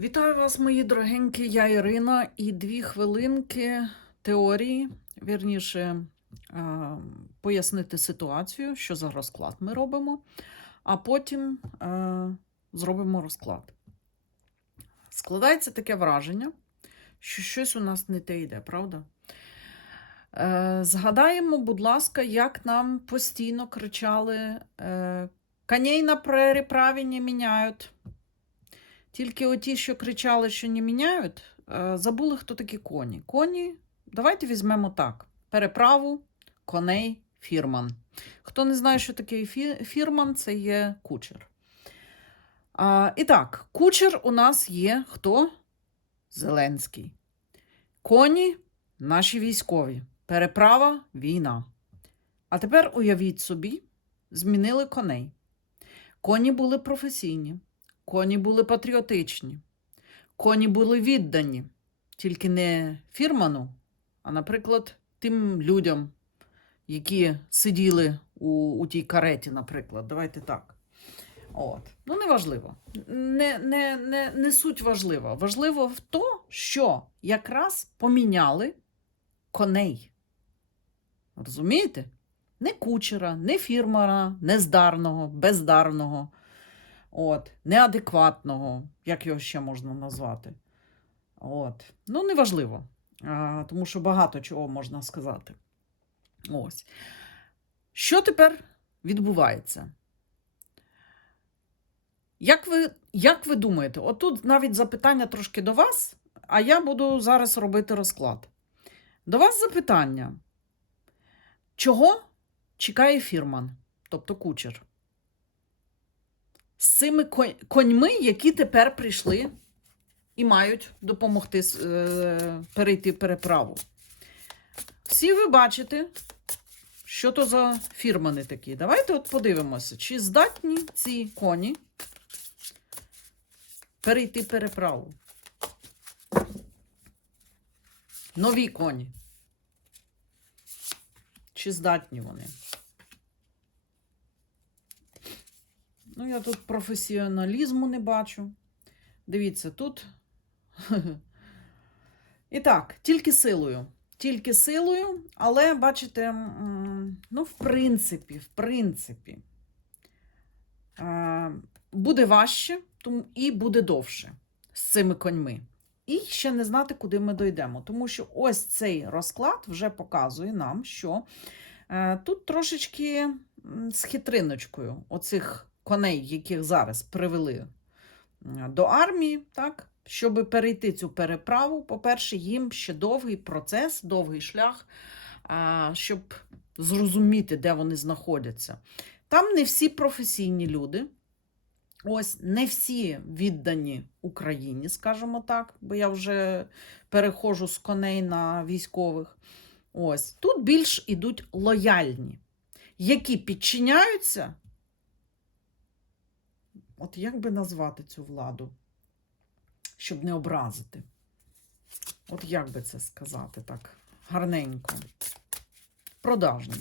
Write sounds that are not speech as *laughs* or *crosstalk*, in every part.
Вітаю вас, мої дорогенькі, я Ірина, і дві хвилинки теорії, вірніше, пояснити ситуацію, що за розклад ми робимо, а потім зробимо розклад. Складається таке враження, що щось у нас не те йде, правда? Е, Згадаємо, будь ласка, як нам постійно кричали: е, коней на переправі не міняють. Тільки оті, що кричали, що не міняють, е, забули, хто такі коні. Коні, давайте візьмемо так: переправу, коней, фірман. Хто не знає, що таке фірман, це є кучер. А, і так, кучер у нас є хто? Зеленський. Коні наші військові. Переправа війна. А тепер уявіть собі, змінили коней. Коні були професійні. Коні були патріотичні, коні були віддані, тільки не фірману, а, наприклад, тим людям, які сиділи у, у тій кареті, наприклад. Давайте так. От. Ну, неважливо. Не, не, не, не суть важлива. Важливо в то, що якраз поміняли коней. Розумієте? Не кучера, не фірмара, нездарного, бездарного. От, неадекватного, як його ще можна назвати. От. Ну, неважливо, а, тому що багато чого можна сказати. Ось. Що тепер відбувається? Як ви, як ви думаєте, отут навіть запитання трошки до вас, а я буду зараз робити розклад. До вас запитання. Чого чекає фірман, тобто кучер? З цими коньми, які тепер прийшли і мають допомогти е, перейти переправу. Всі ви бачите, що то за фірмани такі. Давайте от подивимося, чи здатні ці коні перейти переправу. Нові коні. Чи здатні вони? Ну, я тут професіоналізму не бачу. Дивіться, тут. *laughs* І так, тільки силою. Тільки силою, але бачите, ну, в принципі, в принципі, буде важче і буде довше з цими коньми. І ще не знати, куди ми дійдемо. Тому що ось цей розклад вже показує нам, що е, тут трошечки з хитриночкою оцих коней, яких зараз привели до армії, так, щоб перейти цю переправу, по-перше, їм ще довгий процес, довгий шлях, щоб зрозуміти, де вони знаходяться. Там не всі професійні люди. Ось не всі віддані Україні, скажімо так, бо я вже переходжу з коней на військових. Ось тут більш ідуть лояльні, які підчиняються. От як би назвати цю владу, щоб не образити? От як би це сказати так гарненько. Продажні.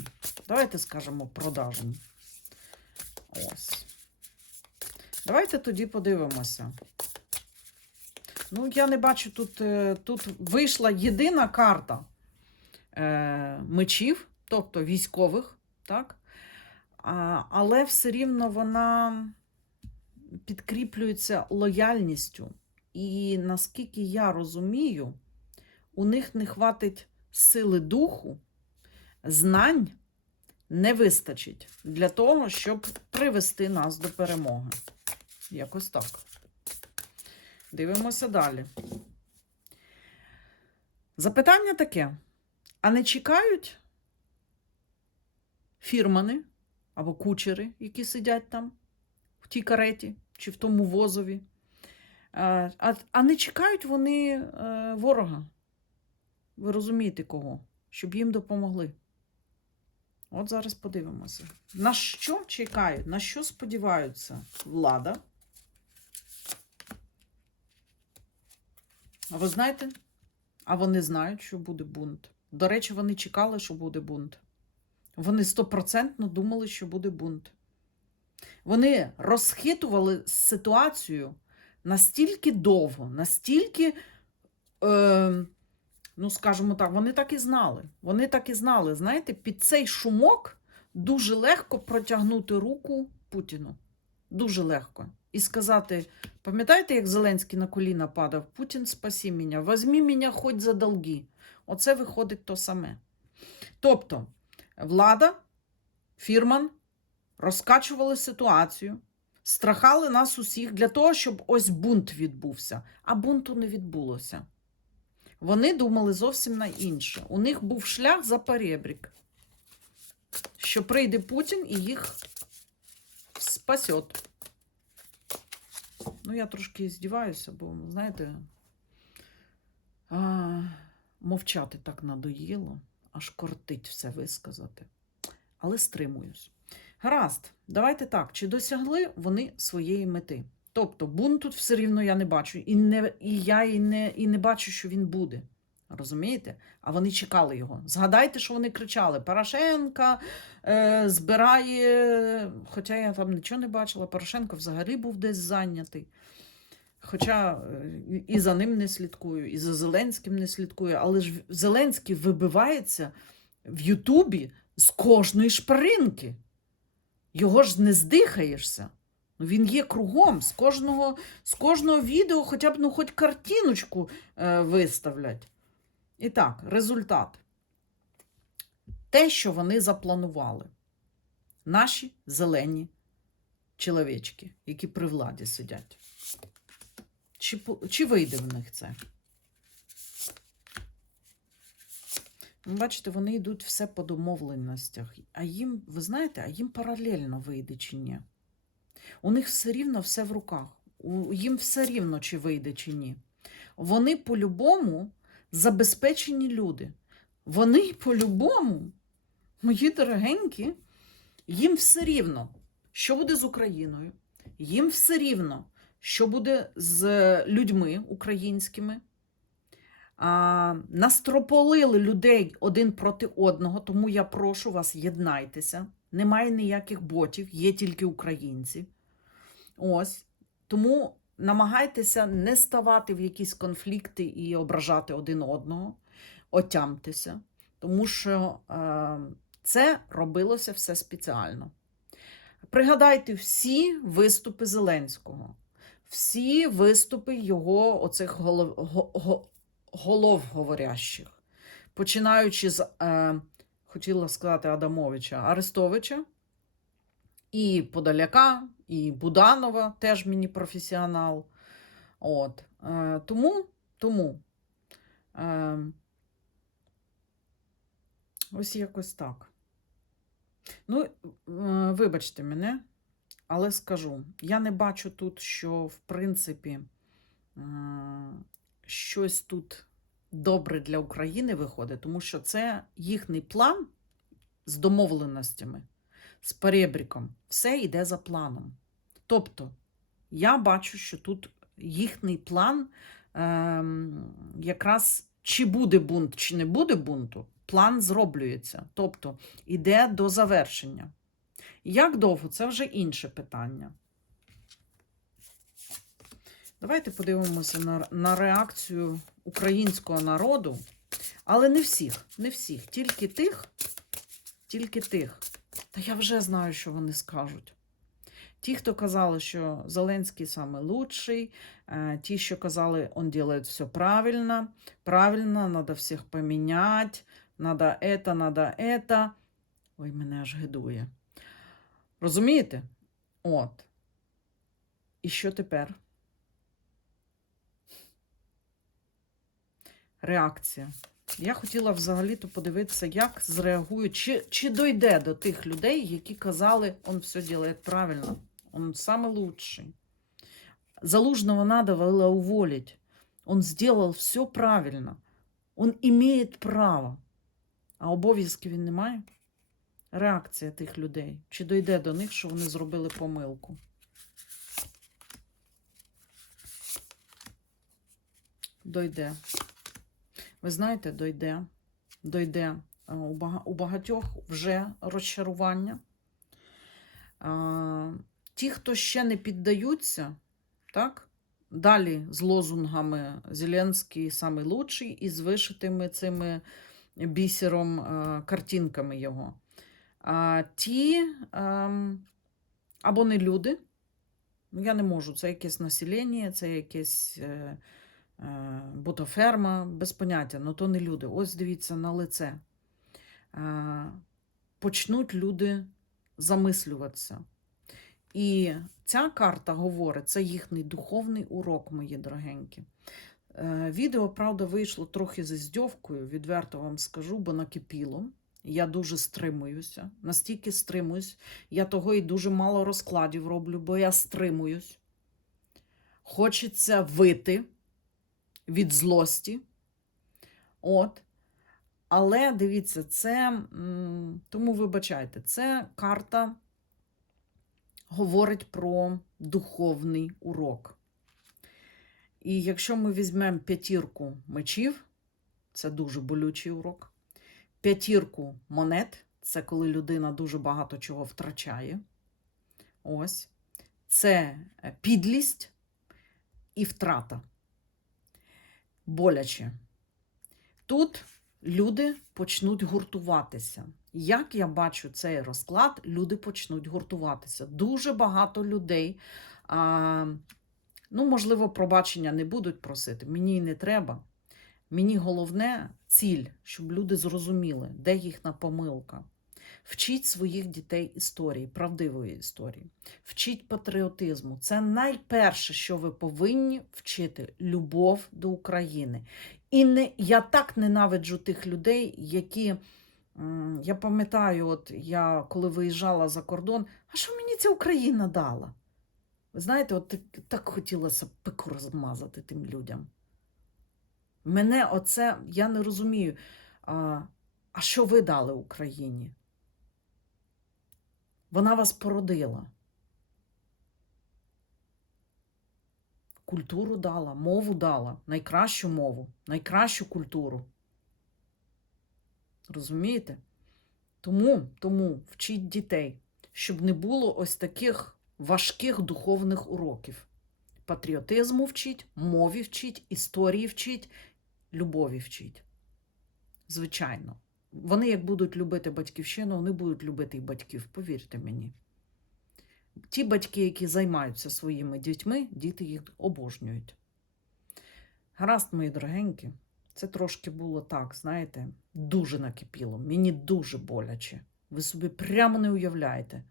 Давайте скажемо продажні. Ось. Давайте тоді подивимося. Ну, я не бачу тут. е, Тут вийшла єдина карта е, мечів, тобто військових, так? А, але все рівно вона підкріплюється лояльністю. І наскільки я розумію, у них не хватить сили духу, знань не вистачить для того, щоб привести нас до перемоги. Якось так. Дивимося далі. Запитання таке: а не чекають фірмани або кучери, які сидять там в тій кареті чи в тому возові? А, а, а не чекають вони е, ворога? Ви розумієте кого? Щоб їм допомогли. От зараз подивимося. На що чекають, на що сподіваються влада? А ви знаєте? А вони знають, що буде бунт. До речі, вони чекали, що буде бунт. Вони стопроцентно думали, що буде бунт. Вони розхитували ситуацію настільки довго, настільки, е, ну, скажімо так, вони так і знали. Вони так і знали, знаєте, під цей шумок дуже легко протягнути руку Путіну. Дуже легко. І сказати: пам'ятаєте, як Зеленський на коліна падав? Путін, спасі мене, возьми мене хоч за долги. Оце виходить то саме. Тобто, влада, фірман розкачували ситуацію, страхали нас усіх для того, щоб ось бунт відбувся. А бунту не відбулося. Вони думали зовсім на інше. У них був шлях за перебрік, що прийде Путін і їх спасет. Ну, я трошки здіваюся, бо, знаєте, а, мовчати так надоїло, аж кортить все висказати. Але стримуюсь. Гаразд, давайте так. Чи досягли вони своєї мети? Тобто, бунт тут все рівно я не бачу, і, не, і я і не, і не бачу, що він буде. Розумієте? А вони чекали його. Згадайте, що вони кричали: Порошенка е, збирає. Хоча я там нічого не бачила, Порошенко взагалі був десь зайнятий. Хоча е, і- за ним не слідкую, і за Зеленським не слідкую, але ж Зеленський вибивається в Ютубі з кожної шпаринки. Його ж не здихаєшся. Ну, він є кругом, з кожного, з кожного відео хоча б ну, хоч картиночку е, виставлять. І так, результат. Те, що вони запланували. Наші зелені чоловічки, які при владі сидять. Чи, чи вийде в них це? Бачите, вони йдуть все по домовленостях. А їм, ви знаєте, а їм паралельно вийде чи ні. У них все рівно все в руках. Їм все рівно, чи вийде, чи ні. Вони по-любому забезпечені люди. Вони по-любому, мої дорогенькі, їм все рівно, що буде з Україною, їм все рівно, що буде з людьми українськими. А, настрополили людей один проти одного, тому я прошу вас, єднайтеся. Немає ніяких ботів, є тільки українці. Ось. Тому намагайтеся не ставати в якісь конфлікти і ображати один одного, отямтеся, тому що е, це робилося все спеціально. Пригадайте всі виступи Зеленського, всі виступи його оцих голов, го- го- голов говорящих, починаючи з, е, хотіла сказати Адамовича, Арестовича, і Подоляка, і Буданова, теж мені професіонал. От. Е, тому, тому е, ось якось так. Ну, е, вибачте мене, але скажу, я не бачу тут, що в принципі щось тут добре для України виходить, тому що це їхній план з домовленостями з перебріком. Все йде за планом. Тобто, я бачу, що тут їхній план ем, якраз чи буде бунт, чи не буде бунту, план зроблюється. Тобто, йде до завершення. Як довго це вже інше питання. Давайте подивимося на, на реакцію українського народу, але не всіх, не всіх, тільки тих, тільки тих. Та я вже знаю, що вони скажуть. Ті, хто казали, що Зеленський саме лучший, е, ті, що казали, он делает все правильно, правильно, надо всіх поміняти, надо это, надо это. Ой, мене аж гидує. Розумієте? От. І що тепер? Реакція. Я хотіла взагалі-то подивитися, як зреагують, чи, чи дойде до тих людей, які казали, он все делает правильно, он самый лучший. Залужного надо уволить. Он сделал все правильно. Он имеет право. А обов'язків він не має? Реакція тих людей. Чи дойде до них, що вони зробили помилку? Дойде. Ви знаєте, дойде. Дойде. Е, У багатьох вже розчарування. Ті, хто ще не піддаються, так? далі з лозунгами Зеленський самий і з вишитими цими бісером е, картинками його. Ті ем, або не люди, ну, я не можу, це якесь населення, це якесь е, е, ботоферма, без поняття, ну то не люди. Ось дивіться на лице. Е, почнуть люди замислюватися. І ця карта говорить, це їхній духовний урок, мої дорогенькі. Е, Відео, правда, вийшло трохи зі здьовкою, відверто вам скажу, бо накипіло. Я дуже стримуюся, настільки стримуюсь. Я того і дуже мало розкладів роблю, бо я стримуюсь. Хочеться вити від злості. От. Але дивіться, це тому вибачайте, це карта говорить про духовний урок. І якщо ми візьмемо п'ятірку мечів, це дуже болючий урок. П'ятірку монет це коли людина дуже багато чого втрачає. Ось. Це е, підлість і втрата. Боляче. Тут люди почнуть гуртуватися. Як я бачу цей розклад, люди почнуть гуртуватися. Дуже багато людей, а, ну, можливо, пробачення не будуть просити. Мені не треба. Мені головне ціль, щоб люди зрозуміли, де їхня помилка. Вчіть своїх дітей історії, правдивої історії. Вчіть патріотизму. Це найперше, що ви повинні вчити любов до України. І не, я так ненавиджу тих людей, які. Я пам'ятаю, от я коли виїжджала за кордон, а що мені ця Україна дала? Ви знаєте, от так, хотілося пику розмазати тим людям. Мене оце, я не розумію, а, а що ви дали Україні? Вона вас породила. Культуру дала, мову дала, найкращу мову, найкращу культуру. Розумієте? Тому, тому вчіть дітей, щоб не було ось таких важких духовних уроків. Патріотизму вчіть, мові вчіть, історії вчіть, любові вчіть. Звичайно. Вони, як будуть любити батьківщину, вони будуть любити і батьків, повірте мені. Ті батьки, які займаються своїми дітьми, діти їх обожнюють. Гаразд, мої дорогенькі, це трошки було так, знаєте, дуже накипіло. Мені дуже боляче. Ви собі прямо не уявляєте.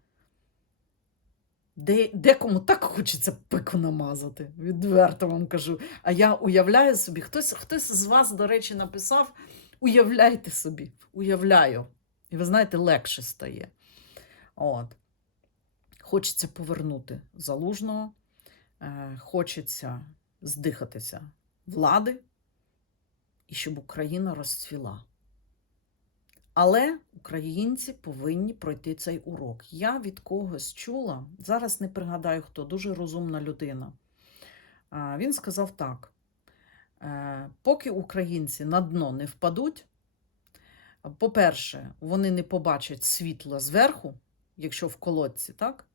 Де, декому так хочеться пику намазати, відверто вам кажу. А я уявляю собі, хтось, хтось з вас, до речі, написав: уявляйте собі, уявляю. І ви знаєте, легше стає. От. Хочеться повернути залужного, е, хочеться здихатися влади і щоб Україна розцвіла. Але українці повинні пройти цей урок. Я від когось чула, зараз не пригадаю хто, дуже розумна людина. А, Він сказав так: е, поки українці на дно не впадуть, по-перше, вони не побачать світла зверху, якщо в колодці, так?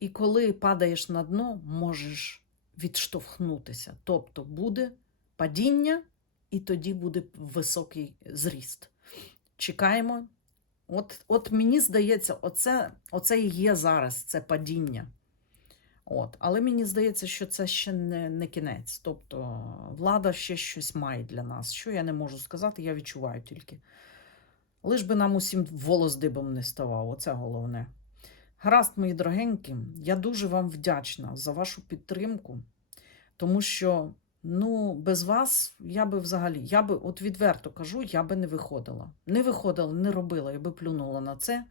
І коли падаєш на дно, можеш відштовхнутися. Тобто буде падіння, і тоді буде високий зріст. Чекаємо. От, от мені здається, оце, оце і є зараз це падіння. От. Але мені здається, що це ще не, не кінець. Тобто влада ще щось має для нас. Що я не можу сказати, я відчуваю тільки. Лиш би нам усім волос дибом не ставав, оце головне. Гаразд, мої дорогенькі, я дуже вам вдячна за вашу підтримку, тому що ну, без вас я би взагалі, я би, от відверто кажу, я би не виходила. Не виходила, не робила, я би плюнула на це.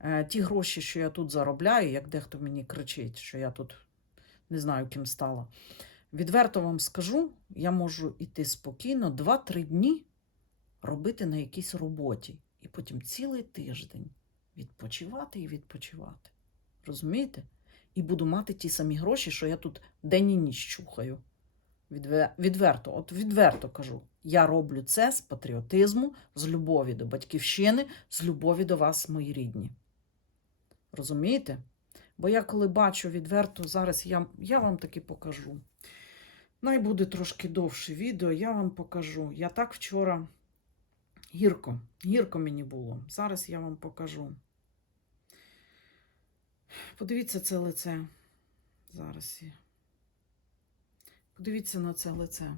Е, ті гроші, що я тут заробляю, як дехто мені кричить, що я тут не знаю, ким стала. Відверто вам скажу, я можу йти спокійно 2-3 дні робити на якійсь роботі, і потім цілий тиждень відпочивати і відпочивати. Розумієте? І буду мати ті самі гроші, що я тут день і ніч чухаю. Відверто, от відверто кажу, я роблю це з патріотизму, з любові до батьківщини, з любові до вас, мої рідні. Розумієте? Бо я коли бачу відверто, зараз я, я вам таки покажу. Най буде трошки довше відео, я вам покажу. Я так вчора гірко, гірко мені було. Зараз я вам покажу. Подивіться це лице. Зараз. Подивіться на це лице.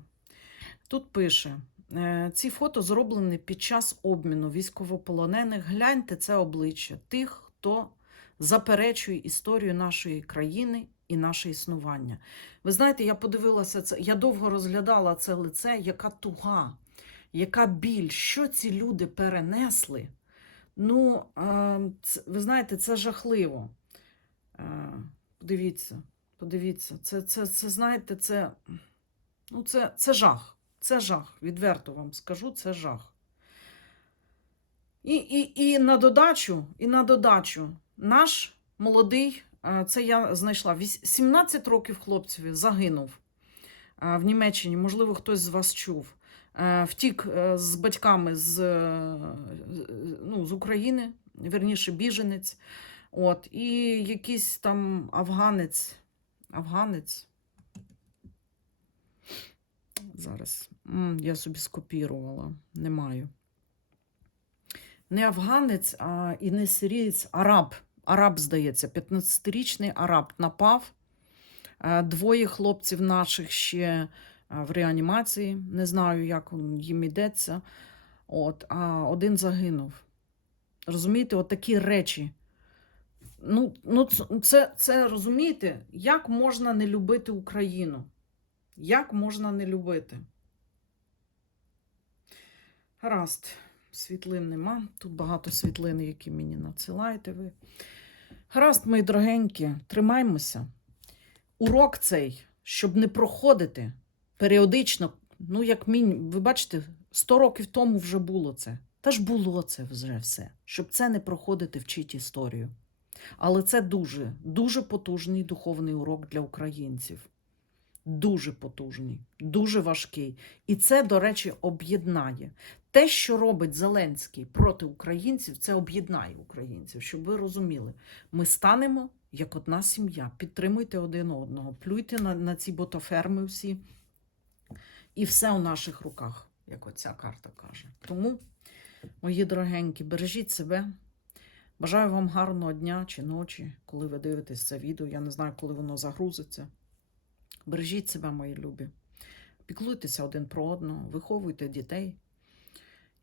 Тут пише: е, ці фото зроблені під час обміну військовополонених. Гляньте це обличчя тих, хто заперечує історію нашої країни і наше існування. Ви знаєте, я подивилася це, я довго розглядала це лице, яка туга, яка біль, що ці люди перенесли. Ну, е, це, ви знаєте, це жахливо. Е, подивіться, подивіться, це, це, це знаєте, це, ну, це, це жах. Це жах. Відверто вам скажу, це жах. І, і, і на додачу, і на додачу, наш молодий, е, це я знайшла, 17 років хлопцеві загинув е, в Німеччині, можливо, хтось з вас чув. Е, Втік з батьками з, ну, з України, вірніше, біженець. От, і якийсь там афганець. Афганець. Зараз. Я собі скопірувала. Не маю. Не афганець, а і не сирієць, араб. Араб, здається, 15-річний араб напав. Е, Двоє хлопців наших ще е, в реанімації. Не знаю, як їм йдеться. От, а один загинув. Розумієте, от такі речі. Ну, ну це, це розумієте, як можна не любити Україну? Як можна не любити? Гаразд, світлин нема. Тут багато світлин, які мені надсилаєте ви. Гаразд, мої дорогенькі, тримаймося. Урок цей, щоб не проходити періодично, ну, як мінімум, ви бачите, 100 років тому вже було це. Та ж було це вже все. Щоб це не проходити, вчить історію. Але це дуже, дуже потужний духовний урок для українців. Дуже потужний, дуже важкий. І це, до речі, об'єднає. Те, що робить Зеленський проти українців, це об'єднає українців, щоб ви розуміли. Ми станемо як одна сім'я, підтримуйте один одного, плюйте на, на ці ботоферми всі. І все у наших руках, як оця карта каже. Тому, мої дорогенькі, бережіть себе. Бажаю вам гарного дня чи ночі, коли ви дивитесь це відео. Я не знаю, коли воно загрузиться. Бережіть себе, мої любі. Піклуйтеся один про одного, виховуйте дітей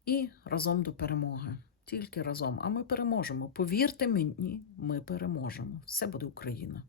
і разом до перемоги. Тільки разом. А ми переможемо. Повірте мені, ми переможемо. Все буде Україна.